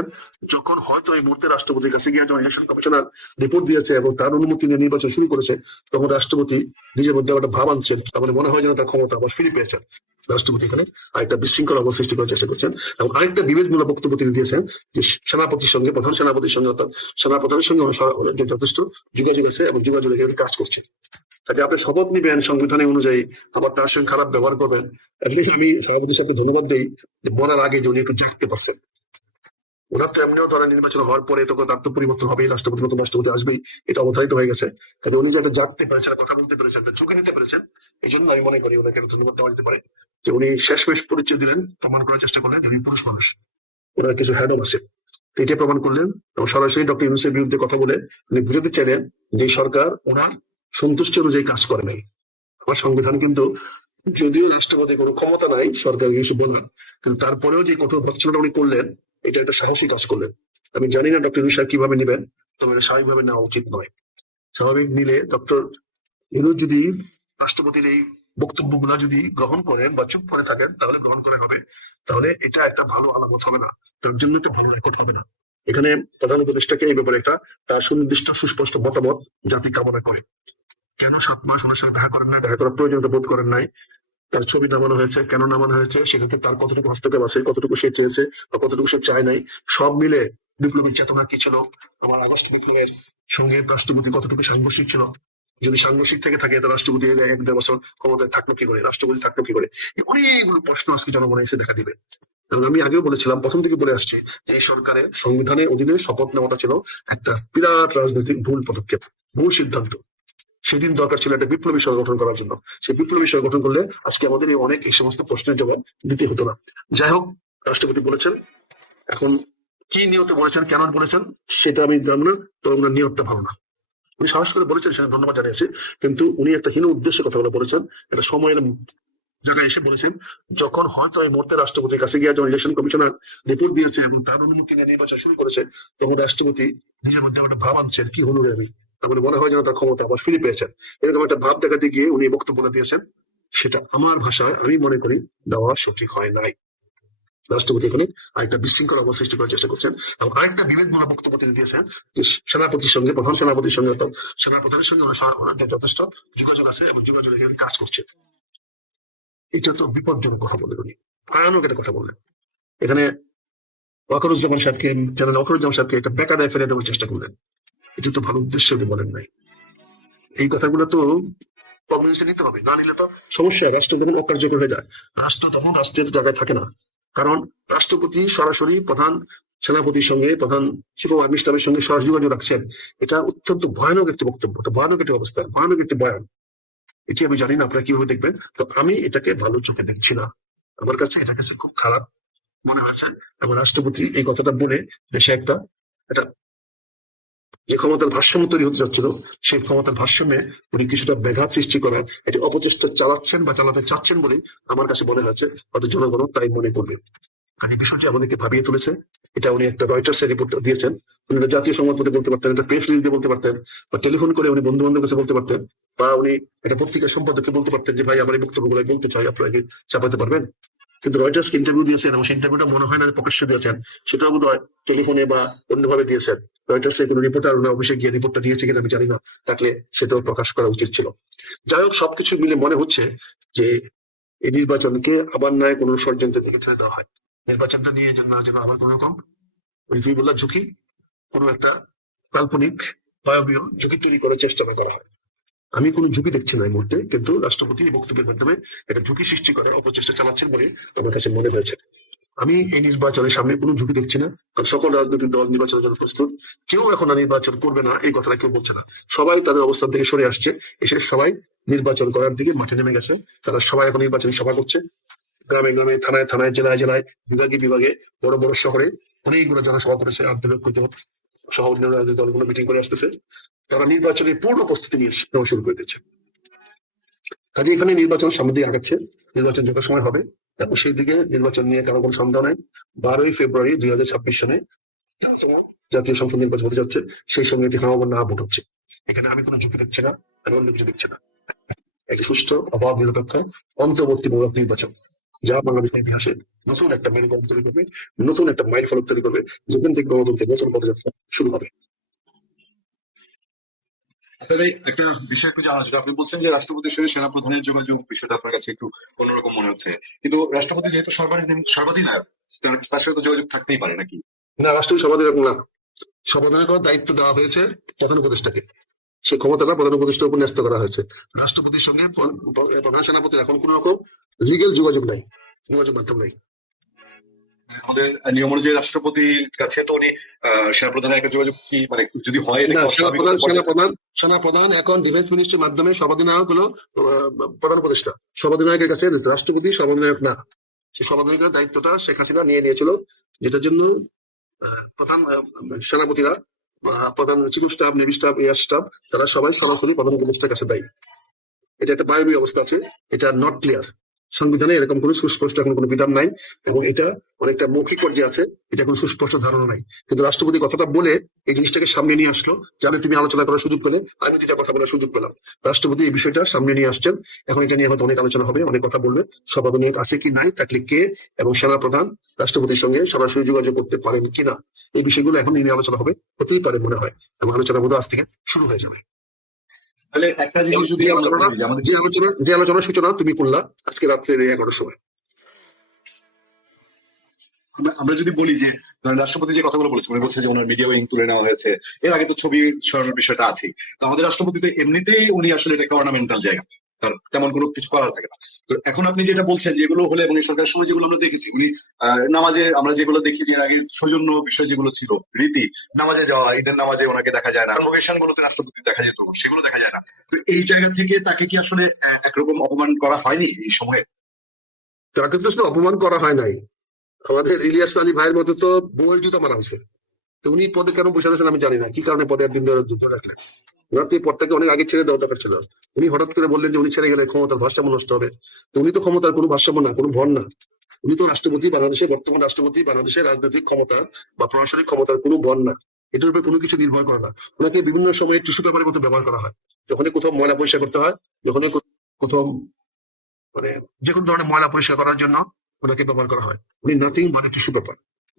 করছেন, যখন হয়তো এই মুহূর্তে রাষ্ট্রপতির কাছে গিয়ে যখন ইলেকশন কমিশনার রিপোর্ট দিয়েছে এবং তার অনুমতি নিয়ে নির্বাচন শুরু করেছে, তখন রাষ্ট্রপতি নিজের মধ্যে একটা ভাব আনছেন, তার মানে মনে হয় যেন তার ক্ষমতা আবার ফিরে পেয়েছেন। রাষ্ট্রপতি এখানে আরেকটা বিশৃঙ্খল অবস্থা সৃষ্টি করার চেষ্টা করছেন এবং আরেকটা বিবেকমূলক বক্তব্য তিনি দিয়েছেন যে সেনাপতির সঙ্গে, প্রধান সেনাপতির সঙ্গে, অর্থাৎ সেনাপ্রধানের সঙ্গে ওনার যথেষ্ট যোগাযোগ আছে এবং যোগাযোগ এখানে কাজ করছে। কাজে আপনি শপথ নিবেন সংবিধানে অনুযায়ী, আবার তার সঙ্গে খারাপ ব্যবহার করবেন। আমি সভাপতি সাহেবকে ধন্যবাদ দিই যে মরার আগে যে উনি একটু জাগতে পারছেন। ওনার তো এমনিও ধরেন নির্বাচন হওয়ার পরে তো তার তো পরিবর্তন হবেই, রাষ্ট্রপতি নতুন রাষ্ট্রপতি আসবেই, এটা অবধারিত হয়ে গেছে। কাজে উনি যে একটা জাগতে পেরেছেন, কথা বলতে পেরেছেন, একটা ঝুঁকে নিতে পেরেছেন, এই জন্য আমি মনে করি ওনাকে ধন্যবাদ দেওয়া যেতে পারে যে উনি শেষমেশ পরিচয় দিলেন, প্রমাণ করার চেষ্টা করলেন উনি পুরুষ মানুষ, ওনার কিছু হ্যাডম আছে, এটাই প্রমাণ করলেন। এবং সরাসরি ডক্টর ইউনূসের বিরুদ্ধে কথা বলে উনি বুঝাতে চাইলেন যে সরকার ওনার সন্তুষ্টি অনুযায়ী কাজ করে নাই। আমার সংবিধান কিন্তু, যদিও রাষ্ট্রপতি কোনো ক্ষমতা নাই সরকার কিছু বলার, কিন্তু তারপরেও যে কঠোর ভর্ৎসনাটা উনি করলেন, এটা একটা সাহসী কাজ করলেন। আমি জানি না ডক্টর ইউনূস সাহেব কিভাবে নেবেন, তবে এটা স্বাভাবিকভাবে নেওয়া উচিত নয়। স্বাভাবিক নিলে ডক্টর ইউনূস যদি রাষ্ট্রপতির এই বক্তব্যগুলো যদি গ্রহণ করেন বা চুপ করে থাকেন, তাহলে গ্রহণ করে হবে, তাহলে এটা একটা ভালো আলামত হবে না, তার জন্য একটা ভালো রেকর্ড হবে না। এখানে প্রধান উপদেষ্টাকে এই ব্যাপারে একটা তার সুনির্দিষ্ট সুস্পষ্ট মতামত জাতি কামনা করে। কেন 7 মাস ওনার সাথে দেখা করেন না, দেখা করার প্রয়োজনীয়তা বোধ করেন নাই, তার ছবি নামানো হয়েছে, কেন নামানো হয়েছে, সেটাতে তার কতটুকু হস্তক্ষেপ আছে, কতটুকু সে চেয়েছে বা কতটুকু সে চায় নাই, সব মিলে বিপ্লবী চেতনা কি ছিল, আমার আগস্ট বিপ্লবের সঙ্গে রাষ্ট্রপতি কতটুকু সাংঘর্ষিক ছিল, যদি সাংঘর্ষিক থেকে থাকে তো রাষ্ট্রপতি 1-1.5 বছর ক্ষমতায় থাকলো কি করে, রাষ্ট্রপতি থাকলো কি করে, অনেকগুলো প্রশ্ন আজকে জনগণে এসে দেখা দিবে। এবং আমি আগেও বলেছিলাম, প্রথম থেকে বলে আসছি, এই সরকারের সংবিধানের অধীনে শপথ নেওয়াটা ছিল একটা বিরাট রাজনৈতিক ভুল পদক্ষেপ, ভুল সিদ্ধান্ত। সেদিন দরকার ছিল একটা বিপ্লবী সরকার গঠন করার জন্য, সেই বিপ্লবী সরকার গঠন করলে আজকে আমাদের এই অনেক এই সমস্ত প্রশ্নের জবাব দিতে হতো না। যাই হোক, রাষ্ট্রপতি বলেছেন, এখন কি নিয়তে বলেছেন, কেন বলেছেন সেটা আমি জানবো না, তবে ওনার নিয়তটা ভালো না। উনি সাহস করে বলেছেন, সেটা ধন্যবাদ জানিয়েছি, কিন্তু উনি একটা হীন উদ্দেশ্যে কথাগুলো বলেছেন, একটা সময়ের জায়গায় এসে বলেছেন, যখন হয়তো এই মুহূর্তে রাষ্ট্রপতির কাছে গিয়ে যখন ইলেকশন কমিশনার রিপোর্ট দিয়েছে এবং তার অনুমতি নিয়ে নির্বাচন শুরু করেছে, তখন রাষ্ট্রপতি নিজের মধ্যে একটা ভাব আনছেন, কি হলো রে আমি, তারপরে মনে হয় যেন তার ক্ষমতা আবার ফিরে পেয়েছেন, এরকম একটা ভাব দেখাতে গিয়ে উনি বক্তব্য বলে দিয়েছেন। সেটা আমার ভাষায় আমি মনে করি দেওয়া সঠিক হয় নাই। রাষ্ট্রপতি এখানে আরেকটা বিশৃঙ্খল অবস্থা সৃষ্টি করার চেষ্টা করছেন এবং আরেকটা বিবেকমূলক বক্তব্য তিনি দিয়েছেন যে সেনাপতির সঙ্গে, প্রধান সেনাপতির সঙ্গে, অর্থাৎ সেনাপ্রধানের সঙ্গে ওনার যথেষ্ট যোগাযোগ আছে এবং যোগাযোগ এখানে কাজ করছে। এটা তো বিপজ্জনক কথা বললেন উনি, ভয়ানক একটা কথা বললেন। এখানে ওয়াকারুজ্জামান সাহেবকে, জেনারেল ওয়াকারুজ্জামান সাহেবকে একটা বেকায়দায় ফেলে দেওয়ার চেষ্টা করলেন, এটা তো ভালো উদ্দেশ্যে উনি বলেন নাই। এই কথাগুলো তো কমিউনিস্টে নিতে হবে, না নিলে তো সমস্যা, রাষ্ট্র যখন অকার্যকর হয়ে যায়, রাষ্ট্র তখন রাষ্ট্রের জায়গায় থাকে না। কারণ রাষ্ট্রপতি সরাসরি প্রধান সেনাপতির সঙ্গে, প্রধান চিফ অফ আর্মি স্টাফের সঙ্গে সরাসরি যোগাযোগ রাখছেন, এটা অত্যন্ত ভয়ানক একটি বক্তব্য, এটা ভয়ানক একটি অবস্থা, ভয়ানক একটি বয়ান। এটি আমি জানি না আপনারা কিভাবে দেখবেন, তো আমি এটাকে ভালো চোখে দেখছি না। আমার কাছে এটা কাছে খুব খারাপ মনে হয়েছে। এবং রাষ্ট্রপতি এই কথাটা বলে দেশে একটা একটা যে ক্ষমতার ভারসাম্য তৈরি হতে যাচ্ছিল, সেই ক্ষমতার ভারসাম্যে উনি কিছুটা ব্যাঘাত সৃষ্টি করার এটি অপচেষ্টা চালাচ্ছেন বা চালাতে চাচ্ছেন বলে আমার কাছে মনে হয়েছে, হয়তো জনগণ তাই মনে করবে। কাজে বিষয়টি আমাদেরকে ভাবিয়ে তুলেছে। এটা উনি একটা রয়টার্স এর রিপোর্ট দিয়েছেন, উনি জাতীয় সংবাদপত্রে বলতে পারতেন, একটা প্রেস রিলিজ দিয়ে বলতে পারতেন, বা টেলিফোন করে উনি বন্ধু বান্ধবের কাছে বলতে পারতেন, বা উনি একটা পত্রিকার সম্পাদককে বলতে পারতেন যে ভাই আমার এই বক্তব্যগুলো বলতে চাই, আপনারা কি চাপাতে পারবেন। কিন্তু রয়টার্সকে ইন্টারভিউ দিয়েছেন এবং সেই ইন্টারভিউটা মনে হয় না প্রকাশ্যে দিয়েছেন, সেটাও বোধ হয় টেলিফোনে বা অন্যভাবে দিয়েছেন। রয়টার্সের কোনো রিপোর্টার ওনার অফিসে গিয়ে রিপোর্টটা নিয়েছে কিনা আমি জানি না, থাকলে সেটাও প্রকাশ করা উচিত ছিল। যাই হোক, সবকিছু মিলে মনে হচ্ছে যে এই নির্বাচনকে আবার নয় কোনো ষড়যন্ত্রের দিকে ঠেলে দেওয়া হয়। নির্বাচনটা নিয়ে যেন আবার কোন রকম ওই যে বললাম ঝুঁকি, কোনো একটা কাল্পনিক বায়বীয় ঝুঁকি তৈরি করার চেষ্টা না করা হয়। আমি কোনো ঝুঁকি দেখছি না এই মুহূর্তে, কিন্তু রাষ্ট্রপতি এই বক্তব্যের মাধ্যমে একটা ঝুঁকি সৃষ্টি করে অপচেষ্টা চালাচ্ছেন বলে আমার কাছে মনে হয়েছে। আমি এই নির্বাচনের সামনে কোনো ঝুঁকি দেখছি না, কারণ সকল রাজনৈতিক দল নির্বাচনের জন্য প্রস্তুত। কেউ এখন আর নির্বাচন করবে না এই কথাটা কেউ বলছে না, সবাই তাদের অবস্থান থেকে সরে আসছে, এসে সবাই নির্বাচন করার দিকে মাঠে নেমে গেছে। তারা সবাই এখন নির্বাচনী সভা করছে, গ্রামে গ্রামে, থানায় থানায়, জেলায় জেলায়, বিভাগে বিভাগে, বড় বড় শহরে অনেকগুলো জনসভা করেছে, আন্দোলন সহ অন্যান্য রাজনৈতিক দলগুলো মিটিং করে আসতেছে। তারা নির্বাচনের পূর্ণ প্রস্তুতি নিয়ে নেওয়া শুরু করে দিচ্ছে। কাজে এখানে নির্বাচন সামনে দিয়ে আগাচ্ছে, নির্বাচন যত সময় হবে এবং সেই দিকে নির্বাচন নিয়ে কারো কোনো সন্দেহ নাই। 12ই ফেব্রুয়ারি 2026 সনে জাতীয় সংসদ নির্বাচন হতে যাচ্ছে, সেই সঙ্গে এটি হাওয়া না ভোট হচ্ছে। এখানে আমি কোনো ঝুঁকি দেখছি না, আমি অন্য কিছু দেখছি না, একটি সুষ্ঠু, অবাধ, নিরপেক্ষ, অন্তর্বর্তীমূলক নির্বাচন। যা বাংলাদেশের ইতিহাসে নতুন একটা মেরুদণ্ড তৈরি করবে, নতুন একটা মাইল ফলক তৈরি করবে, যেখান থেকে গণতন্ত্রের নতুন পদযাত্রা শুরু হবে। তবে একটা বিষয় একটু জানা ছিল, আপনি বলছেন যে রাষ্ট্রপতির সঙ্গে সেনাপ্রধানের যোগাযোগ বিষয়টা আপনার কাছে একটু অন্যরকম মনে হচ্ছে, কিন্তু রাষ্ট্রপতি যেহেতু সর্বাধিনায়ক, তার সাথে তো যোগাযোগ থাকতেই পারে নাকি? না, রাষ্ট্রীয় সমাধান না, সমাধান করার দায়িত্ব দেওয়া হয়েছে প্রধান উপদেষ্টাকে। সে ক্ষমতাটা প্রধান উপদেষ্টার উপর ন্যস্ত করা হয়েছে। রাষ্ট্রপতির সঙ্গে প্রধান সেনাপতির এখন কোন রকম লিগেল যোগাযোগ নাই, যোগাযোগ মাধ্যম নেই। আমাদের নিয়ম অনুযায়ী রাষ্ট্রপতির কাছে তো উনি সেনাপ্রধানের একটা যোগাযোগ কি মানে যদি হয় এটা না, কি অস্বাভাবিক হতে পারে? সেনাপ্রধান এখন ডিফেন্স মিনিস্ট্রির মাধ্যমে সর্বাধিনায়ক হলো প্রধান উপদেষ্টা। সর্বাধিনায়কের কাছে রাষ্ট্রপতি সর্বাধিনায়ক না। সেই সর্বাধিনায়কের দায়িত্বটা শেখ হাসিনা নিয়ে নিয়েছিল, যেটার জন্য প্রধান সেনাপতিরা, প্রধান chief of staff, navy staff, air staff, তারা সবাই সরাসরি প্রধান উপদেষ্টার কাছে দায়ী। এটা একটা বায়বীয় অবস্থা আছে, এটা নট ক্লিয়ার। সংবিধানে এরকম কোনো সুস্পষ্ট এখন কোনো বিধান নাই, এবং এটা অনেকটা মৌখিক পর্যায়ে আছে, এটা কোনো সুস্পষ্ট ধারণা নাই। কিন্তু রাষ্ট্রপতি কথাটা বলে এই জিনিসটাকে সামনে নিয়ে আসলো, যাতে তুমি আলোচনা করার সুযোগ পেলে, আমি যেটা কথা বলার সুযোগ পেলাম। রাষ্ট্রপতি এই বিষয়টা সামনে নিয়ে আসছেন, এখন এটা নিয়ে হয়তো অনেক আলোচনা হবে, অনেক কথা বলবে। সর্বাধিনায়ক আছে কি নাই, থাকলে কে, এবং সেনাপ্রধান রাষ্ট্রপতির সঙ্গে সরাসরি যোগাযোগ করতে পারেন কিনা, এই বিষয়গুলো এখন নিয়ে আলোচনা হবে, হতেই পারে মনে হয়, এবং আলোচনা বোধ আজ থেকে শুরু হয়ে যাবে। তাহলে একটা জিনিস যদি যে আলোচনার সূচনা তুমি করলা আজকে রাত্রে 11টার সময়, আমরা যদি বলি যে ধরেন রাষ্ট্রপতি যে কথাগুলো বলেছে, উনি বলছে যে ওনার মিডিয়া উইং তুলে নেওয়া হয়েছে, এর আগে তো ছবি সরানোর বিষয়টা আছে। তো আমাদের রাষ্ট্রপতি তো এমনিতেই উনি আসলে এটা একটা অর্নামেন্টাল জায়গা, তার তেমন কোনো কিছু করার থাকে না। তো এখন আপনি যেটা বলছেন যেগুলো হলে, এবং এই সরকারের সময় যেগুলো আমরা দেখেছি, উনি নামাজে আমরা যেগুলো দেখি যে এর আগে সৌজন্য বিষয় যেগুলো ছিল, রীতি নামাজে যাওয়া, ঈদের নামাজে ওনাকে দেখা যায় না, কনভোকেশন গুলোতে রাষ্ট্রপতি দেখা যেত, সেগুলো দেখা যায় না। তো এই জায়গা থেকে তাকে কি আসলে একরকম অপমান করা হয়নি এই সময়ে? তাকে তো শুধু অপমান করা হয় নাই, আমাদের ইলিয়াস আলী ভাইয়ের মতো তো বইয়ের জুতা মারা হয়েছে। তো উনি পদে কেন বসে রয়েছেন আমি জানি না, কি কারণে পদে একদিন ধরে যুদ্ধ রাখলেন। ওনার তো এই পদটাকে অনেক আগে ছেড়ে দেওয়া দরকার ছিল। উনি হঠাৎ করে বললেন যে উনি ছেড়ে গেলে ক্ষমতার ভারসাম্য নষ্ট হবে। তো উনি তো ক্ষমতার কোনো ভারসাম্য না, কোনো ভর না। উনি তো রাষ্ট্রপতি, বাংলাদেশের বর্তমান রাষ্ট্রপতি, বাংলাদেশের রাজনৈতিক ক্ষমতা বা প্রশাসনিক ক্ষমতার কোনো ভর না। এটার উপরে কোনো কিছু নির্ভর করে না। ওনাকে বিভিন্ন সময় টিস্যু পেপারের মতো ব্যবহার করা হয়, যখন কোথাও ময়লা পরিষ্কার করতে হয়, যখন কোথাও মানে যে কোনো ধরনের ময়লা পরিষ্কার করার জন্য ওনাকে ব্যবহার করা হয়। উনি নাথিং মানে টিস্যু পেপার।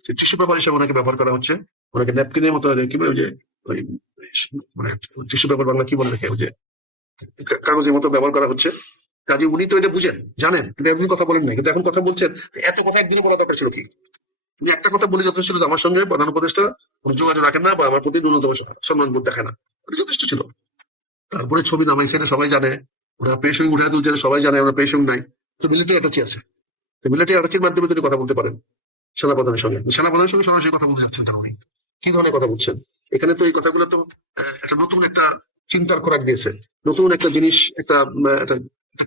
টিস্যু পেপার হিসেবে ওনাকে ব্যবহার করা হচ্ছে। ওনাকে ন্যাপকিনের মতো কি বলে, ওই যে ওই মানে টিস্যু পেপার বাংলা কি বলে রেখে, ওই যে কাগজের মতো ব্যবহার করা হচ্ছে। কাজে উনি তো এটা বুঝেন, জানেন, কিন্তু এতদিন কথা বলেন নাই, কিন্তু এখন কথা বলছেন। এত কথা একদিনে বলা দরকার ছিল কি? উনি একটা কথা বলে যথেষ্ট ছিল যে আমার সঙ্গে প্রধান উপদেষ্টা কোনো যোগাযোগ রাখেন না, বা আমার প্রতি ন্যূনতম সম্মান বোধ দেখে না, যথেষ্ট ছিল। তারপরে ছবি নামাইছে, এটা সবাই জানে। ওরা পেশন উঠে তুলছে, সবাই জানে ওরা পেশন নাই। তো মিলিটারি অ্যাটাচি আছে, তো মিলিটারি অ্যাটাচির মাধ্যমে তিনি কথা বলতে পারেন সেনাপ্রধানের সঙ্গে। সেনাপ্রধানের সঙ্গে সরাসরি কথা বলতে যাচ্ছেন, তার উনি কি ধরনের কথা বলছেন? এখানে তো এই কথাগুলো তো একটা নতুন একটা চিন্তার খোরাক দিয়েছে, নতুন একটা জিনিস, একটা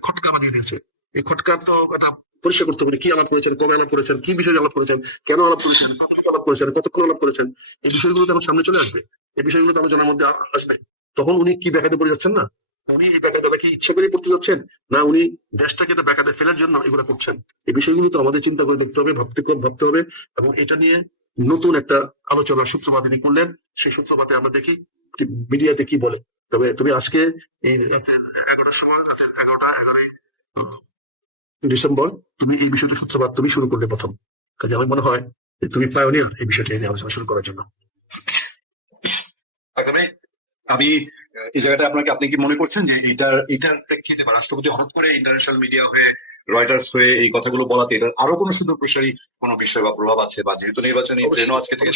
খটকা বানিয়ে দিয়েছে। এই খটকা তো এটা পরিষ্কার করতে হবে, কি আলাপ করেছেন, কবে আলাপ করেছেন, কি বিষয়ে আলাপ করেছেন, কেন আলাপ করেছেন, কতক্ষণ আলাপ করেছেন, কতক্ষণ আলাপ করেছেন। এই বিষয়গুলো তখন সামনে চলে আসবে, এই বিষয়গুলো তো আলোচনার মধ্যে আসবে। তখন উনি কি ব্যাখ্যাতে পড়ে যাচ্ছেন না, উনি এই ব্যাখ্যাটা কি ইচ্ছে করে পড়তে যাচ্ছেন, না উনি দেশটাকে এটা ব্যাখ্যাতে ফেলার জন্য এগুলো করছেন। এই বিষয়গুলো তো আমাদের চিন্তা করে দেখতে হবে, ভাবতে হবে, এবং এটা নিয়ে নতুন একটা আলোচনার সূত্রপাত তিনি করলেন। সেই সূত্রপাতে আমরা দেখি মিডিয়াতে কি বলে। তবে তুমি আজকে এই রাতের 11টার সময়, রাতের 11টা 11ই ডিসেম্বর, তুমি এই বিষয়টা সূত্রপাত তুমি শুরু করলে প্রথম। কাজে আমার মনে হয় যে তুমি পায়োনিয়ার এই বিষয়টা নিয়ে আলোচনা শুরু করার জন্য। তবে আমি এই জায়গাটা আপনি কি মনে করছেন যে এটার প্রেক্ষিতে বা রাষ্ট্রপতি হঠাৎ করে ইন্টারন্যাশনাল মিডিয়া হয়ে, রয়টার্স হয়ে এই কথাগুলো বলাতে এটার আরো কোনো সুদূর প্রসারী কোনো বিষয় বা প্রভাব আছে, বা যেহেতু নির্বাচনী ট্রেনও আজকে থেকে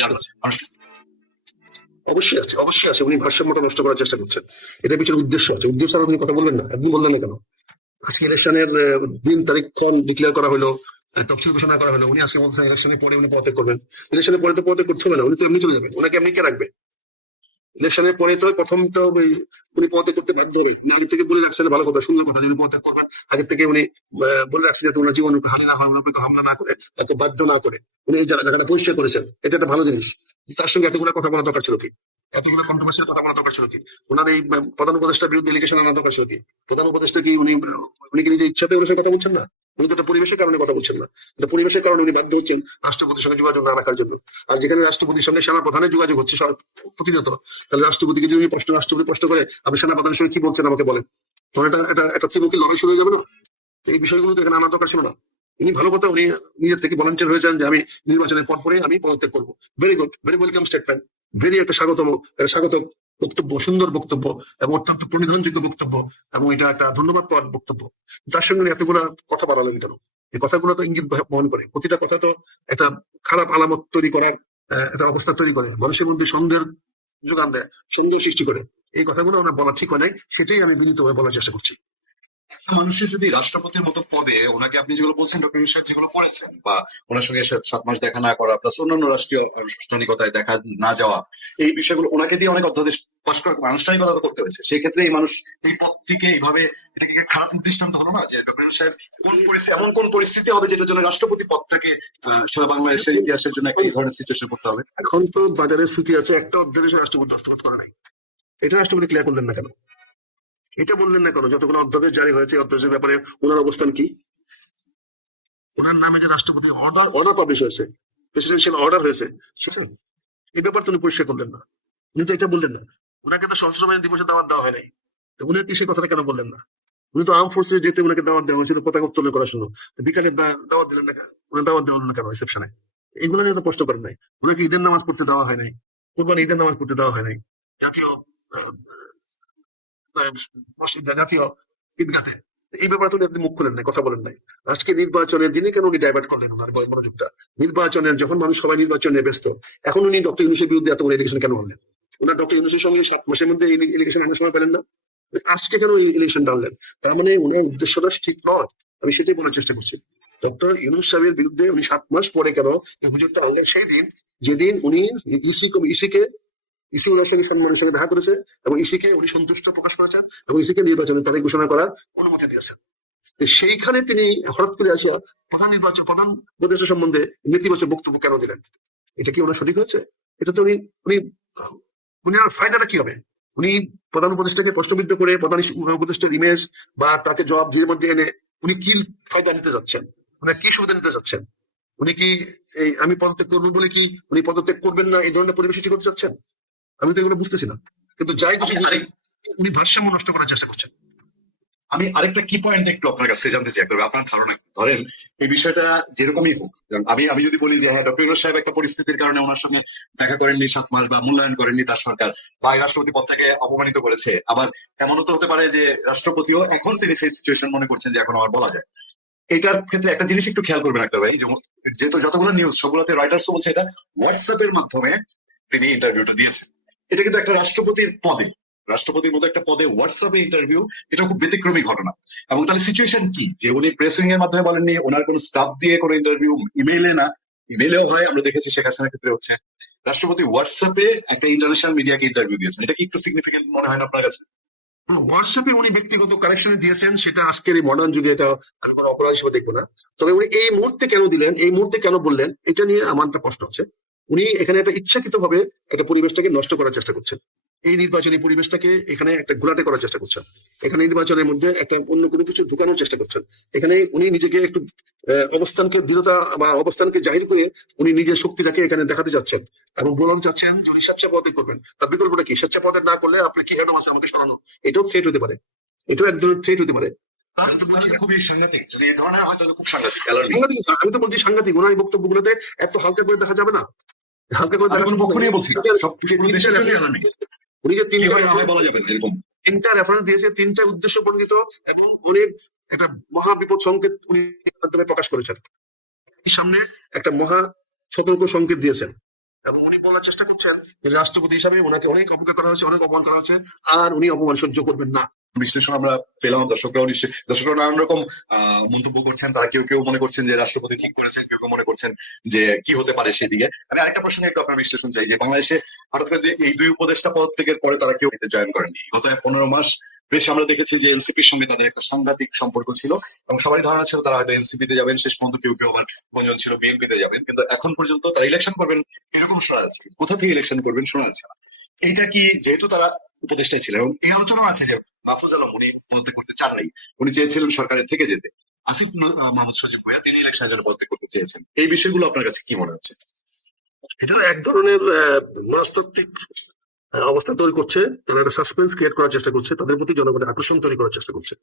অবশ্যই আছে, অবশ্যই আছে। উনি ভারসাম্যটা নষ্ট করার চেষ্টা করছেন, এটা পিছনে উদ্দেশ্য আছে। উদ্দেশ্য আর উনি কথা বললেন না, একদিন বললেন না কেন? আজকে ইলেকশনের দিন তারিখ ক্ষণ ডিক্লেয়ার করা হলো, তফসিল ঘোষণা করা হলো। উনি আজকে বলছেন ইলেকশনের পরে উনি পদত্যাগ করবেন। ইলেকশনের পরে তো পদত্যাগ করতে হবে না, উনি তো এমনি চলে যাবেন। ওনাকে এমনি কে রাখবে? ইলেকশনের পরে তো প্রথম তো উনি পদত্যাগ করতে বাধ্য হবে। উনি আগে থেকে বলে রাখছেন, ভালো কথা, সুন্দর কথা, যিনি পদত্যাগ করবেন আগে থেকে উনি বলে রাখছেন যাতে ওনার জীবন হানি না হয়, ওনার উপর হামলা না করে, তাকে বাধ্য না করে উনি এই জায়গাটা পরিষ্কার করেছেন। এটা একটা ভালো জিনিস। তার সঙ্গে এতগুলো কথা বলা দরকার ছিল কি? এতগুলো কন্ট্রোভার্সিয়াল কথা বলা দরকার ছিল কি? ওনার এই প্রধান উপদেষ্টার বিরুদ্ধে এলিগেশন আনা দরকার ছিল কি? প্রধান উপদেষ্টা কি উনি কি নিজের ইচ্ছাতে ওনার সঙ্গে কথা বলছেন না? উনি তো একটা পরিবেশের কারণে কথা বলছেন না, এটা পরিবেশের কারণে উনি বাধ্য হচ্ছেন রাষ্ট্রপতির সঙ্গে যোগাযোগ না রাখার জন্য। আর যেখানে রাষ্ট্রপতির সঙ্গে সেনা প্রধানের যোগাযোগ হচ্ছে প্রতিনিয়ত, তাহলে রাষ্ট্রপতিকে যদি রাষ্ট্রপতি প্রশ্ন করে আপনি সেনা প্রধানের সঙ্গে কি বলছেন আমাকে বলেন, তখন এটা একটা ত্রিমুখী লড়াই শুরু হয়ে যাবে না? এই বিষয়গুলো তো এখানে আনা দরকার ছিল না। উনি ভালো কথা, উনি নিজের থেকে ভলান্টিয়ার হয়েছেন যে আমি নির্বাচনের পর পরে আমি পদত্যাগ করবো। Very good, very welcome statement, very একটা স্বাগত বক্তব্য, সুন্দর বক্তব্য এবং অত্যন্ত প্রণিধানযোগ্য বক্তব্য, এবং এটা একটা ধন্যবাদ পাওয়ার বক্তব্য। তার সঙ্গে উনি এতগুলা কথা বাড়ালেন কেন? এই কথাগুলো তো ইঙ্গিত বহন করে, প্রতিটা কথা তো একটা খারাপ আলামত তৈরি করার একটা অবস্থা তৈরি করে, মানুষের মধ্যে সন্দেহের যোগান দেয়, সন্দেহ সৃষ্টি করে। এই কথাগুলো আমরা বলা ঠিক হয় নাই, সেটাই আমি বিনীতভাবে বলার চেষ্টা করছি। একটা মানুষের যদি রাষ্ট্রপতির মতো পদে ওনাকে আপনি যেগুলো বলছেন ডক্টর ইউনূস সাহেব যেগুলো করেছেন বা ওনার সঙ্গে 7 মাস দেখা না করা প্লাস অন্যান্য রাষ্ট্রীয় আনুষ্ঠানিকতায় দেখা না যাওয়া, এই বিষয়গুলো ওনাকে দিয়ে অনেক অধ্যাদেশ পাশ করে আনুষ্ঠানিকতা তো করতে হয়েছে। সেই ক্ষেত্রে এই মানুষ এই পদ থেকে এইভাবে, এটা কি একটা খারাপ দৃষ্টান্ত হলো না যে ডক্টর ইউনূস সাহেব কোন পরিস্থিতি, এমন কোন পরিস্থিতি হবে যেটার জন্য রাষ্ট্রপতি পদটাকে সারা বাংলাদেশের ইতিহাসের জন্য একটা এই ধরনের সিচুয়েশন করতে হবে? এখন তো বাজারে সূচি আছে, একটা অধ্যাদেশে রাষ্ট্রপতি হস্তক্ষেপ করে নাই, এটা রাষ্ট্রপতি ক্লিয়ার করলেন না কেন? এটা বললেন না কেন? যতগুলো অধ্যাদেশ জারি হয়েছে অধ্যাদেশের ব্যাপারে ওনার অবস্থান কি? ওনার নামে যে রাষ্ট্রপতি অর্ডার পাবলিশ হয়েছে, প্রেসিডেন্সিয়াল অর্ডার হয়েছে, এই ব্যাপার তো উনি পরিষ্কার করলেন না। উনি তো এটা বললেন না, ওনাকে তো সশস্ত্র বাহিনী দিবসে দাওয়াত দেওয়া হয় নাই, তো উনি কি সে কথাটা কেন বললেন না? উনি তো আর্ম ফোর্সে যেতে ওনাকে দাওয়াত দেওয়া হয়েছিল পতাকা উত্তোলন করার জন্য, বিকালে দাওয়াত দিলেন না কেন? উনি দাওয়াত দেওয়া হলো না কেন রিসেপশনে? এগুলো নিয়ে তো প্রশ্ন করেন নাই। ওনাকে ঈদের নামাজ পড়তে দেওয়া হয় নাই, কোরবানি ঈদের নামাজ পড়তে দেওয়া হয় নাই, জাতীয় জাতীয় ঈদগাহে। এই ব্যাপারে তো উনি একদিন মুখ খুলেন নাই, কথা বলেন নাই। আজকে নির্বাচনের দিনে কেন উনি ডাইভার্ট করলেন ওনার মনোযোগটা? নির্বাচনের যখন মানুষ সবাই নির্বাচনে ব্যস্ত, এখন উনি ডক্টর ইউনূসের বিরুদ্ধে এত বড় এলিগেশন কেন আনলেন? ওনার ডক্টর ইউনূসের সঙ্গে 7 মাসের মধ্যে এলিগেশন আনার সময় পেলেন না, আজকে কেন ইলেকশনটা আনলেন? তার মানে ওনার উদ্দেশ্যটা ঠিক নয়, আমি সেটাই বলার চেষ্টা করছি। ডক্টর ইউনূস সাহেবের বিরুদ্ধে উনি 7 মাস পরে কেন এই হুজুরটা আনলেন? সেই দিন যেদিন উনি ইসি ওনার সঙ্গে সম্মানের সঙ্গে দেখা করেছে এবং ইসিকে উনি সন্তুষ্ট প্রকাশ করেছেন এবং ইসিকে নির্বাচনের তারিখ ঘোষণা করার অনুমতি দিয়েছেন। তো সেইখানে তিনি হঠাৎ করে আসিয়া প্রধান উপদেষ্টা সম্বন্ধে নেতিবাচক বক্তব্য কেন দিলেন? এটা কি ওনার সঠিক হয়েছে? এটা তো উনি উনি উনার ফায়দাটা কি হবে? উনি প্রধান উপদেষ্টাকে প্রশ্নবিদ্ধ করে প্রধান উপদেষ্টার ইমেজ বা তাকে জবাব দিয়ে মধ্যে এনে উনি কি ফায়দা নিতে যাচ্ছেন? উনি কি সুবিধা নিতে যাচ্ছেন? উনি কি এই আমি পদত্যাগ করবো বলে কি উনি পদত্যাগ করবেন না এই ধরনের পরিবেশ সৃষ্টি করতে চাচ্ছেন? আমি তো এগুলো বুঝতেছি না। কিন্তু যাই কিছু উনি ভারসাম্য নষ্ট করার চেষ্টা করছেন। আমি আরেকটা কি পয়েন্ট একটু আপনার কাছে জানতে চাই, করবে আপনার ধারণা কি? ধরেন এই বিষয়টা যেরকমই হোক, আমি যদি বলি যে হ্যাঁ ডক্টর ইউনূস সাহেব একটা পরিস্থিতির কারণে ওনার সঙ্গে দেখা করেননি 7 মাস বা মূল্যায়ন করেননি তার সরকার বা রাষ্ট্রপতি পদ থেকে অপমানিত করেছে, আবার এমনও তো হতে পারে যে রাষ্ট্রপতিও এখন তিনি সেই সিচুয়েশন মনে করছেন যে এখন আমার বলা যায়। এটার ক্ষেত্রে একটা জিনিস একটু খেয়াল করবেন একটা ভাই, যেহেতু যতগুলো নিউজ সবগুলোতে রয়টার্স বলছে এটা হোয়াটসঅ্যাপের মাধ্যমে তিনি ইন্টারভিউটা দিয়েছেন। এটা কিন্তু একটা রাষ্ট্রপতির পদে, রাষ্ট্রপতির মতো একটা পদে হোয়াটসঅ্যাপে ইন্টারভিউ, এটা খুব ব্যতিক্রমী ঘটনা। এবং তাহলে সিচুয়েশন কি যে উনি প্রেস উইং এর মাধ্যমে বলেননি, ওনার কোনো স্টাফ দিয়ে কোনো ইন্টারভিউ, ইমেইলে না, ইমেইলেও হয় আমরা দেখেছি শেখ হাসিনার ক্ষেত্রে হচ্ছে, রাষ্ট্রপতি হোয়াটসঅ্যাপে একটা ইন্টারন্যাশনাল মিডিয়াকে ইন্টারভিউ দিয়েছেন। এটা কি একটু সিগনিফিকেন্ট মনে হয় না আপনার কাছে? হোয়াটসঅ্যাপে উনি ব্যক্তিগত কানেকশনে দিয়েছেন, সেটা আজকের এই মডার্ন যুগে এটা আমি কোনো অপরাধ হিসেবে দেখবো না। তবে উনি এই মুহূর্তে কেন দিলেন, এই মুহূর্তে কেন বললেন, এটা নিয়ে আমার একটা প্রশ্ন আছে। উনি এখানে একটা ইচ্ছাকৃত ভাবে একটা পরিবেশটাকে নষ্ট করার চেষ্টা করছেন, এই নির্বাচনী পরিবেশটাকে এখানে একটা ঘোলাটে করার চেষ্টা করছেন, এখানে নির্বাচনের মধ্যে একটা অন্য কোনো কিছু ঢুকানোর চেষ্টা করছেন। এখানে উনি নিজেকে একটু অবস্থানকে দৃঢ়তা বা অবস্থানকে জাহির করে উনি নিজের শক্তিটাকে এখানে দেখাতে যাচ্ছেন এবং বলতে চাচ্ছেন যে উনি স্বেচ্ছাপদে করবেন। তার বিকল্পটা কি? স্বেচ্ছাপদে না করলে আপনি কি হেডম আছে আমাকে সরানো, এটাও থ্রেট হতে পারে, এটাও এক ধরনের থ্রেট হতে পারে। খুবই সাংঘাতিক, যদি এই ধরনের হয় তাহলে খুব সাংঘাতিক, অ্যালার্মিং। সাংঘাতিক, আমি তো বলছি সাংঘাতিক। ওনার এই বক্তব্যগুলোতে এত হালকা করে দেখা যাবে না, হালকা করে দেখা কোনো পক্ষ নিয়ে বলছি না, সব পুরো দেশের জন্য অ্যালার্মিং। উনি যে বলা যাবে এরকম তিনটা রেফারেন্স দিয়েছে, তিনটা উদ্দেশ্য প্রণীত এবং অনেক একটা মহা বিপদ সংকেত উনি মাধ্যমে প্রকাশ করেছেন, সামনে একটা মহা সতর্ক সংকেত দিয়েছেন এবং উনি বলার চেষ্টা করছেন যে রাষ্ট্রপতি হিসাবে ওনাকে অনেক অবজ্ঞা করা হয়েছে, অনেক অপমান করা হয়েছে, আর উনি অপমান সহ্য করবেন না। বিশ্লেষণ আমরা পেলাম, দর্শকরা নানান রকম মন্তব্য করছেন, তারা কেউ কেউ মনে করছেন যে রাষ্ট্রপতি ঠিক করেছেন, কেউ কেউ মনে করছেন যে কি হতে পারে সেদিকে। আমি আরেকটা প্রশ্নে একটু আপনার বিশ্লেষণ চাই যে বাংলাদেশে হঠাৎ করে যে এই 2 উপদেষ্টা পদ থেকে পরে তারা কেউ জয়েন করেননি, গত 15 মাস বেশ আমরা দেখেছি যে এনসিপির সঙ্গে তাদের একটা সাংঘাতিক সম্পর্ক ছিল এবং সবারই ধারণা ছিল তারা হয়তো এনসিপিতে যাবেন, শেষ পর্যন্ত কেউ কেউ আবার গুঞ্জন ছিল বিএনপিতে যাবেন, কিন্তু এখন পর্যন্ত তারা ইলেকশন করবেন এরকম শোনা যাচ্ছে, কোথা থেকে ইলেকশন করবেন শোনা যাচ্ছে না। এইটা কি যেহেতু তারা উপদেষ্টাই ছিলেন এবং এই আলোচনা আছে যে মাহফুজ আলম উনি পদত্যাগ করতে চান নাই, উনি চেয়েছিলেন সরকারের থেকে যেতে, আসিফ মাহমুদ সজীব ভাইয়া তিনি ইলেকশনের জন্য পদত্যাগ করতে চেয়েছেন, এই বিষয়গুলো আপনার কাছে কি মনে হচ্ছে? এটা এক ধরনের মনস্তাত্ত্বিক অবস্থা তৈরি করছে, তারা একটা সাসপেন্স ক্রিয়েট করার চেষ্টা করছে, তাদের প্রতি জনগণের আকর্ষণ তৈরি করার চেষ্টা করছে।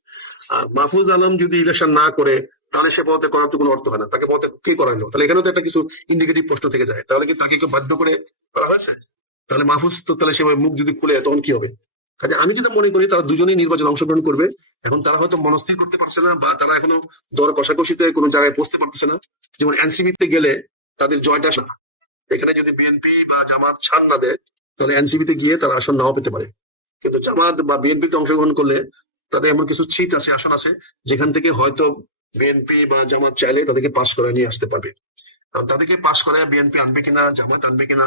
আর মাহফুজ আলম যদি ইলেকশন না করে তাহলে সে পদে করার তো কোনো অর্থ হয় না, তাকে পদে কে করাইলো? তাহলে এখানেও তো একটা কিছু ইন্ডিকেটিভ প্রশ্ন থেকে যায়, তাহলে কি তাকে কেউ বাধ্য করে করা হয়েছে? তাহলে মাহফুজ তো তাহলে সেভাবে মুখ যদি খুলে তখন কি হবে? কাজে আমি যেটা মনে করি তারা দুজনেই নির্বাচনে অংশগ্রহণ করবে। এখন তারা হয়তো মনস্থির করতে পারছে না, বা তারা এখনো দর কষাকষিতে কোনো জায়গায় পৌঁছতে পারতেছে না। যেমন এনসিপি তে গেলে তাদের জয়টা আসে না। এখানে যদি বিএনপি বা জামাত ছাড় না দেয় তাহলে এনসিপি তে গিয়ে তারা আসন নাও পেতে পারে। কিন্তু জামাত বা বিএনপি তে অংশগ্রহণ করলে তাদের এমন কিছু সিট আছে, আসন আছে, যেখান থেকে হয়তো বিএনপি বা জামাত চাইলে তাদেরকে পাশ করে নিয়ে আসতে পারবে। কারণ তাদেরকে পাশ করে বিএনপি আনবে কিনা, জামাত আনবে কিনা,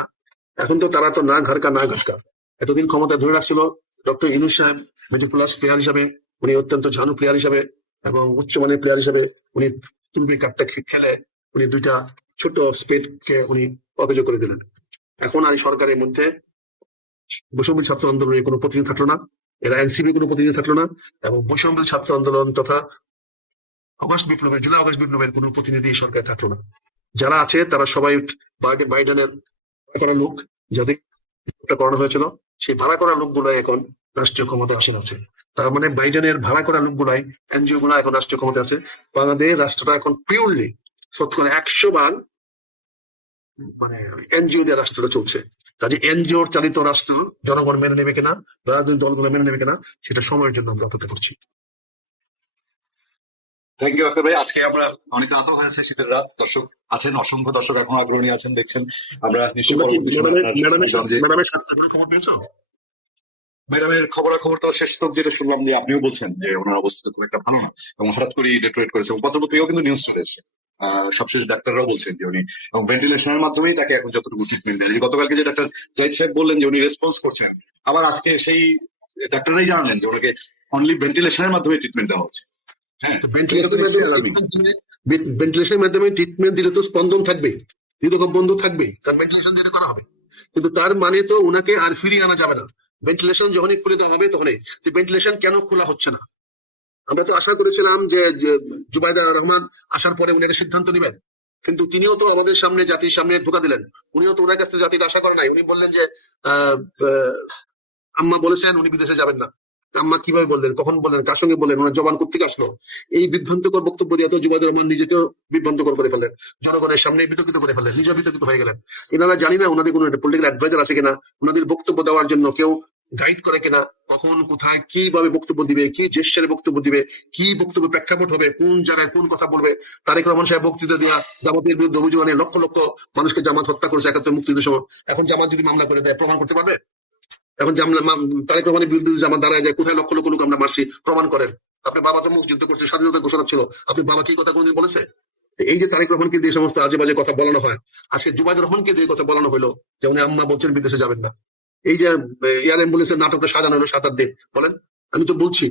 এখন তো তারা তো না ঘরকা না ঘরকা। এতদিন ক্ষমতা ধরে রাখছিল ডক্টর ইউনূস সাহেব, মেটিকুলাস প্লেয়ার হিসাবে, উনি অত্যন্ত ঝানু প্লেয়ার হিসাবে এবং উচ্চমানের প্লেয়ার হিসাবে উনি তুলবি কাপটা খেলে উনি দুইটা ছোট স্পেড কে উনি অকেজো করে দিলেন। এখন আর এই সরকারের মধ্যে বৈষম্য ছাত্র আন্দোলনের কোনো প্রতিনিধি থাকলো না, এরা এনসিপি কোনো প্রতিনিধি থাকলো না, এবং বৈষম্য ছাত্র আন্দোলন তথা জুলাই আগস্ট বিপ্লবের কোনো প্রতিনিধি এই সরকারে থাকলো না। যারা আছে তারা সবাই বাইডেনের ভাড়া করা লোক, যাদের করানো হয়েছিল সেই ভাড়া করা লোকগুলো এখন রাষ্ট্রীয় ক্ষমতায় আসীন আছে। তার মানে বাইডেনের ভাড়া করা লোকগুলাই, এনজিও গুলা এখন রাষ্ট্রীয় ক্ষমতায় আছে। বাংলাদেশ রাষ্ট্রটা এখন পিওরলি 100% মানে এনজিও দিয়ে রাষ্ট্রটা চলছে। কাজে এনজিওর চালিত রাষ্ট্র জনগণ মেনে নেবে কিনা, রাজনৈতিক দলগুলো মেনে নেবে কিনা, সেটা সময়ের জন্য আমরা অপেক্ষা করছি। থ্যাংক ইউ আক্তার ভাই। আজকে আমরা অনেক রাতও হয়েছে, শীতের রাত, দর্শক আছেন, অসংখ্য দর্শক এখন আগ্রহী আছেন, দেখছেন। আমরা নিশ্চয়ই তোমরা কি পরবর্তী সময় ম্যাডামের স্বাস্থ্যের কোনো খবর পেয়েছো? ম্যাডামের খবরাখবর তো শেষ তো যেটা শুনলাম যে আপনিও বলছেন যে ওনার অবস্থা খুব একটা ভালো না, এবং হঠাৎ করে ডেটোরেট করেছে, এবং পত্রপত্রিকাও কিন্তু নিউজ চলে এসেছে। সবশেষ ডাক্তাররাও বলছেন যে উনি এবং ভেন্টিলেশনের মাধ্যমেই তাকে এখন যতটুকু ট্রিটমেন্ট দেন। গতকালকে যে ডাক্তার জাহিদ সাহেব বললেন যে উনি রেসপন্স করছেন, আবার আজকে সেই ডাক্তাররাই জানালেন যে ওনাকে অনলি ভেন্টিলেশনের মাধ্যমে ট্রিটমেন্ট দেওয়া হচ্ছে। হ্যাঁ, এটা তো নিশ্চয়ই অ্যালার্মিং। ভেন্টিলেশনের মাধ্যমে ট্রিটমেন্ট দিলে তো স্পন্দন থাকবে, হৃদকম্প বন্ধ থাকবে, কারণ ভেন্টিলেশন দিয়ে করা হবে। কিন্তু তার মানে তো উনাকে আর ফিরিয়ে আনা যাবে না। ভেন্টিলেশন যখনই খুলে দেওয়া হবে তখনই। ভেন্টিলেশন কেন খোলা হচ্ছে না? আমরা তো আশা করেছিলাম যে জুবাইদা রহমান আসার পরে উনি একটা সিদ্ধান্ত নেবেন, কিন্তু তিনিও তো আমাদের সামনে, জাতির সামনে ধোঁকা দিলেন। উনিও তো ওনার কাছ থেকে জাতির আশা করে নাই। উনি বললেন যে আহ আহ, আম্মা বলেছেন উনি বিদেশে যাবেন না। আম্মা কিভাবে বললেন, কখন বললেন, কার সঙ্গে বললেন, ওনার জবান কোত্থেকে আসলো? এই বিভ্রান্তকর বক্তব্য দিয়ে তো জুবাইদুর রহমান নিজেকেও বিভ্রান্তকর করে ফেললেন, জনগণের সামনে বিতর্কিত করে ফেললেন, নিজেও বিতর্কিত হয়ে গেলেন। এনারা জানি না ওনাদের কোনো পলিটিক্যাল অ্যাডভাইজার আছে কিনা, ওনাদের বক্তব্য দেওয়ার জন্য কেউ গাইড করে কিনা, কখন কোথায় কিভাবে বক্তব্য দিবে, কি জেস্টারে বক্তব্য দিবে, কি বক্তব্য প্রেক্ষাপট হবে, কোন জায়গায় কোন কথা বলবে। তারেক রহমান সাহেব বক্তৃতা দেওয়া জামাতের বিরুদ্ধে অভিযোগ আনে, লক্ষ লক্ষ মানুষকে জামাত হত্যা করেছে 71 মুক্তিযুদ্ধের সময়। এখন জামাত যদি মামলা করে দেয় প্রমাণ করতে পারবে? এখন তারেক রহমানের বিরুদ্ধে জামাত দাঁড়ায় যায়, কোথায় লক্ষ লক্ষ লোক আমরা মারছি প্রমাণ করেন। আপনি বাবা তো মুক্তিযুদ্ধ করছে, স্বাধীনতা ঘোষণা ছিল, আপনি বাবা কি কথা কোনদিন বলেছে? এই যে তারেক রহমানকে দিয়ে সমস্ত আজে বাজে কথা বলানো হয়, আজকে জুবাইদুর রহমানকে দিয়ে কথা বলানো হলো যে উনি আম্মা বলছেন বিদেশে যাবেন না। এই যে এয়ার অ্যাম্বুলেন্সের নাটকটা সাজানো হলো 7-8 দিন, বলেন। আমি তো বলছি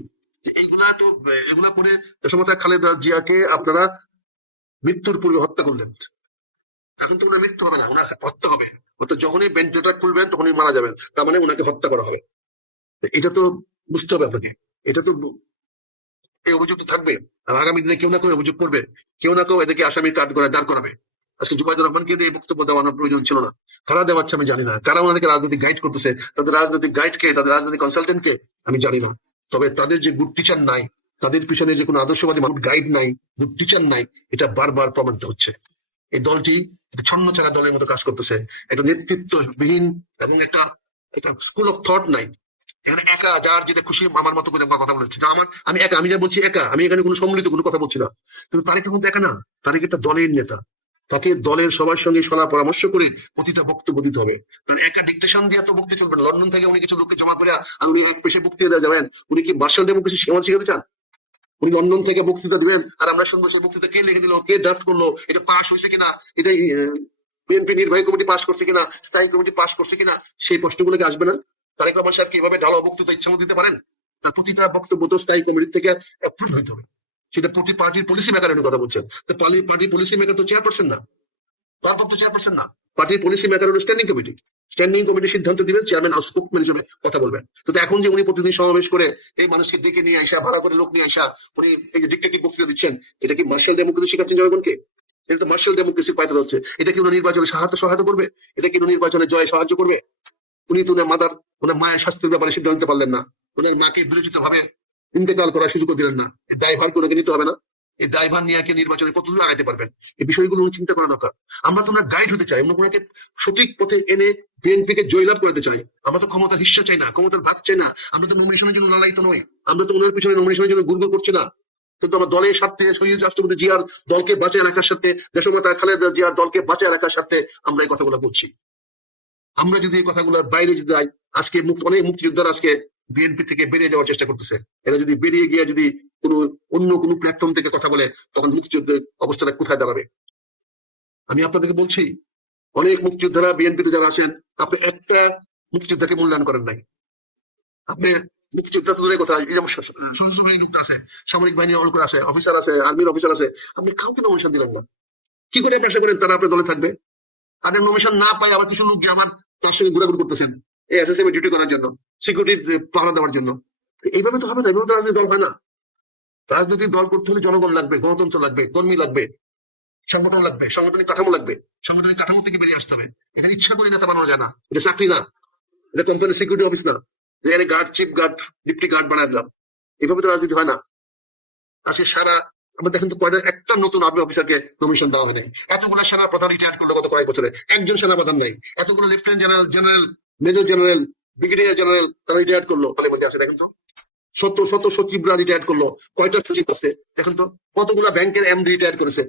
যে এইগুলা তো, এগুলা করে সমস্ত খালেদা জিয়াকে আপনারা মৃত্যুর পূর্বে হত্যা করলেন। এখন তো ওনার মৃত্যু হবে না, ওনার হত্যা হবে। অর্থাৎ যখনই ভেন্টিলেটর খুলবেন তখনই মারা যাবেন, তার মানে ওনাকে হত্যা করা হবে। এটা তো বুঝতে হবে আপনাকে। এটা তো এই অভিযোগ তো থাকবে, আর আগামী দিনে কেউ না কেউ অভিযোগ করবে, কেউ না কেউ এদেরকে আসামির কাঠ করে দাঁড় করাবে। আজকে জুবাইদুর রহমানকে দিয়ে বক্তব্য দেওয়ানোর প্রয়োজন ছিল না। কারা দেওয়াচ্ছে আমি জানি না, কারা ওনাদেরকে রাজনৈতিক গাইড করতেছে, তাদের রাজনৈতিক গাইড কে, তাদের রাজনৈতিক কনসালটেন্ট কে আমি জানি না। তবে তাদের যে গুড টিচার নাই, তাদের পিছনে যে কোনো আদর্শবাদী গুড গাইড নাই, গুড টিচার নাই, এটা বারবার প্রমাণিত হচ্ছে। এই দলটি ছন্নছাড়া দলের মতো কাজ করতেছে, একটা নেতৃত্ববিহীন এবং একটা একটা স্কুল অফ থট নাই। এখানে একা যার যেটা খুশি আমার মতো করে কথা বলেছে, যা আমার আমি একা, আমি যা বলছি একা, আমি এখানে কোনো সম্মিলিত কোনো কথা বলছি না। কিন্তু তারেকের মধ্যে একা না, তারেক একটা দলের নেতা, তাকে দলের সবার সঙ্গে সলা পরামর্শ করে প্রতিটা বক্তব্য দিতে হবে। কারণ একা ডিকটেশন দিয়ে তো বক্তৃতা চলবে না। লন্ডন থেকে উনি কিছু লোককে জমা করে আর উনি এক পেশে বক্তৃতা দেওয়া যাবেন? উনি কি মার্শাল ডেমোক্রেসি শিখাতে চান? উনি লন্ডন থেকে বক্তৃতা দিবেন আর আমরা শুনবো সেই বক্তৃতা কে লিখে দিল, কে ড্রাফট করলো, এটা পাস হয়েছে কিনা, এটা বিএনপি নির্বাহী কমিটি পাস করছে কিনা, স্থায়ী কমিটি পাস করছে কিনা, সেই প্রশ্নগুলোকে আসবে না। তারেক রহমান সাহেব কিভাবে ঢালাও বক্তৃতা ইচ্ছা মতো দিতে পারেন? তার প্রতিটা বক্তব্য তো স্থায়ী কমিটি থেকে অ্যাপ্রুভ হইতে হবে। সেটা প্রতি পার্টির পলিসি মেকারের কথা বলছেন, পার্টির পলিসি মেকার তো চেয়ারপারসন না, ভারপ্রাপ্ত চেয়ারপারসন না। পার্টির পলিসি মেকার হলো স্ট্যান্ডিং কমিটি। স্ট্যান্ডিং কমিটি সিদ্ধান্ত দিবেন, চেয়ারম্যান স্পোকম্যান হিসেবে কথা বলবেন। তো এখন যে উনি প্রতিদিন সমাবেশ করে এই মানুষকে ডেকে নিয়ে আসা, ভাড়া করে লোক নিয়ে আসা, উনি এই যে ডিক্টেটিভ বক্তৃতা দিচ্ছেন, এটা কি মার্শাল ডেমোক্রেসি শেখাচ্ছেন জনগণকে? এটা তো মার্শাল ডেমোক্রেসির পায়তারা হচ্ছে। এটা কি উনি নির্বাচনে সহায়তা করবে? এটা কি উনি নির্বাচনে জয় সাহায্য করবে? উনি তো ওনার মায়ের স্বাস্থ্যের ব্যাপারে সিদ্ধান্ত নিতে পারলেন না, ওনার মাকে বিরোচিত ভাবে ইন্তেকাল করার সুযোগ দিলেন না। দায়ভার করে নিতে হবে না? এই দায়ভার নিয়ে নির্বাচনে কতদূর আগাইতে পারবেন, এই বিষয়গুলো উনি চিন্তা করা দরকার। আমরা তো গাইড হতে চাই, আমরা ওনাকে সঠিক পথে এনে বিএনপি কে জয়লাভ করতে চাই। আমরা তো ক্ষমতার হিস্সা চাই না, ক্ষমতার ভাগ চাই না। আমরা তো নমিনেশনের জন্য লালায়িত নই, আমরা তো ওনার পিছনে নমিনেশনের জন্য গুড়গুড় করছি না। কিন্তু আমার দলের স্বার্থে, শহীদ রাষ্ট্রপতি জিয়ার দলকে বাঁচিয়ে রাখার স্বার্থে, দেশমাতা খালেদা জিয়ার দলকে বাঁচিয়ে রাখার স্বার্থে আমরা এই কথাগুলো বলছি। আমরা যদি এই কথাগুলোর বাইরে যদি যাই, আজকে অনেক মুক্তিযোদ্ধারা আজকে বিএনপি থেকে বেরিয়ে যাওয়ার চেষ্টা করতেছে। এরা যদি বেরিয়ে গিয়ে যদি অন্য কোনো প্ল্যাটফর্ম থেকে কথা বলে, তখন মুক্তিযুদ্ধের অবস্থাটা কোথায় দাঁড়াবে? আমি আপনাদেরকে বলছি, অনেক মুক্তিযোদ্ধারা বিএনপিতে যারা আছেন, আপনি একটা মুক্তিযোদ্ধাকে মূল্যায়ন করেন নাই। আপনি মুক্তিযোদ্ধা তো দূরের কথা, এই যেমন সশস্ত্র বাহিনী লোকটা আছে, সামরিক বাহিনী লোকটা আছে, অফিসার আছে, আর্মির অফিসার আছে, আপনি কাউকে নমিনেশন দিলেন না। কি করে আপনি আশা করেন তারা আপনার দলে থাকবে? তাদের নমিনেশন না পাই আবার কিছু লোক গিয়ে আবার তার সঙ্গে ঘোরাঘুরি করতেছেন এই এসএসএম ডিউটি করার জন্য, সিকিউরিটি পাহারা দেওয়ার জন্য। এইভাবে তো হবে না, এইভাবে তো রাজনৈতিক দল হয় না। রাজনৈতিক দল করতে হলে জনগণ লাগবে, গণতন্ত্র লাগবে, কর্মী লাগবে, সংগঠন লাগবে, সাংগঠনিক কাঠামো লাগবে। সাংগঠনিক কাঠামো থেকে বেরিয়ে আসতে হবে। এখানে ইচ্ছা করে নেতা বানানো যায় না, এটা চাকরি না, এটা কোম্পানির সিকিউরিটি অফিস না, এখানে guard, chief guard, deputy guard বানায় দিলাম। এভাবে তো রাজনীতি হয় না। আজকে সারা আমরা দেখেন তো কয়টা একটা নতুন আর্মি অফিসারকে নমিনেশন দেওয়া হয়নি। এতগুলো সেনা প্রধান রিটায়ার করলো গত কয়েক বছরে, একজন সেনা প্রধান নেই। এতগুলো lieutenant general, general, major general, brigadier general তারা রিটায়ার করলো, দলের মধ্যে আছে। দেখেন তো শত শত সচিবরা রিটায়ার করলো, কয়টা সচিব আছে দেখেন তো। কতগুলা ব্যাংকের এমডি রিটায়ার করেছে,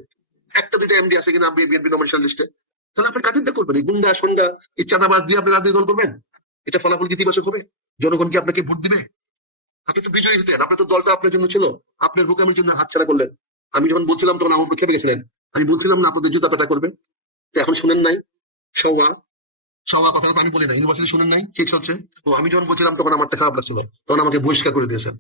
একটা দুইটা এমডি আছে কিনা বিএনপি নমিনেশন লিস্টে? তাহলে আপনি কাদের করবেন? এই গুন্ডা সন্ধ্যা, এই চাঁদাবাজ দিয়ে আপনি রাজনীতি দল করবেন? এটা ফলাফল কি ইতিবাচক হবে? জনগণ কি আপনাকে ভোট দিবে? আপনি তো বিজয়ী হতেন, আপনার তো দলটা আপনার জন্য ছিল, আপনার বোকামের জন্য হাতছাড়া করলেন। আমি যখন বলছিলাম তখন আমার খেপে গেছিলেন। আমি বলছিলাম না আপনাদের জুতা পেটা করবে, তো এখন শুনেন নাই। সওয়া সওয়া কথা তো আমি বলি না, ইউনিভার্সিটি শুনেন নাই, ঠিক হচ্ছে। তো আমি যখন বলছিলাম তখন আমারটা খারাপ লাগছিল, তখন আমাকে বহিষ্কার করে দিয়েছেন।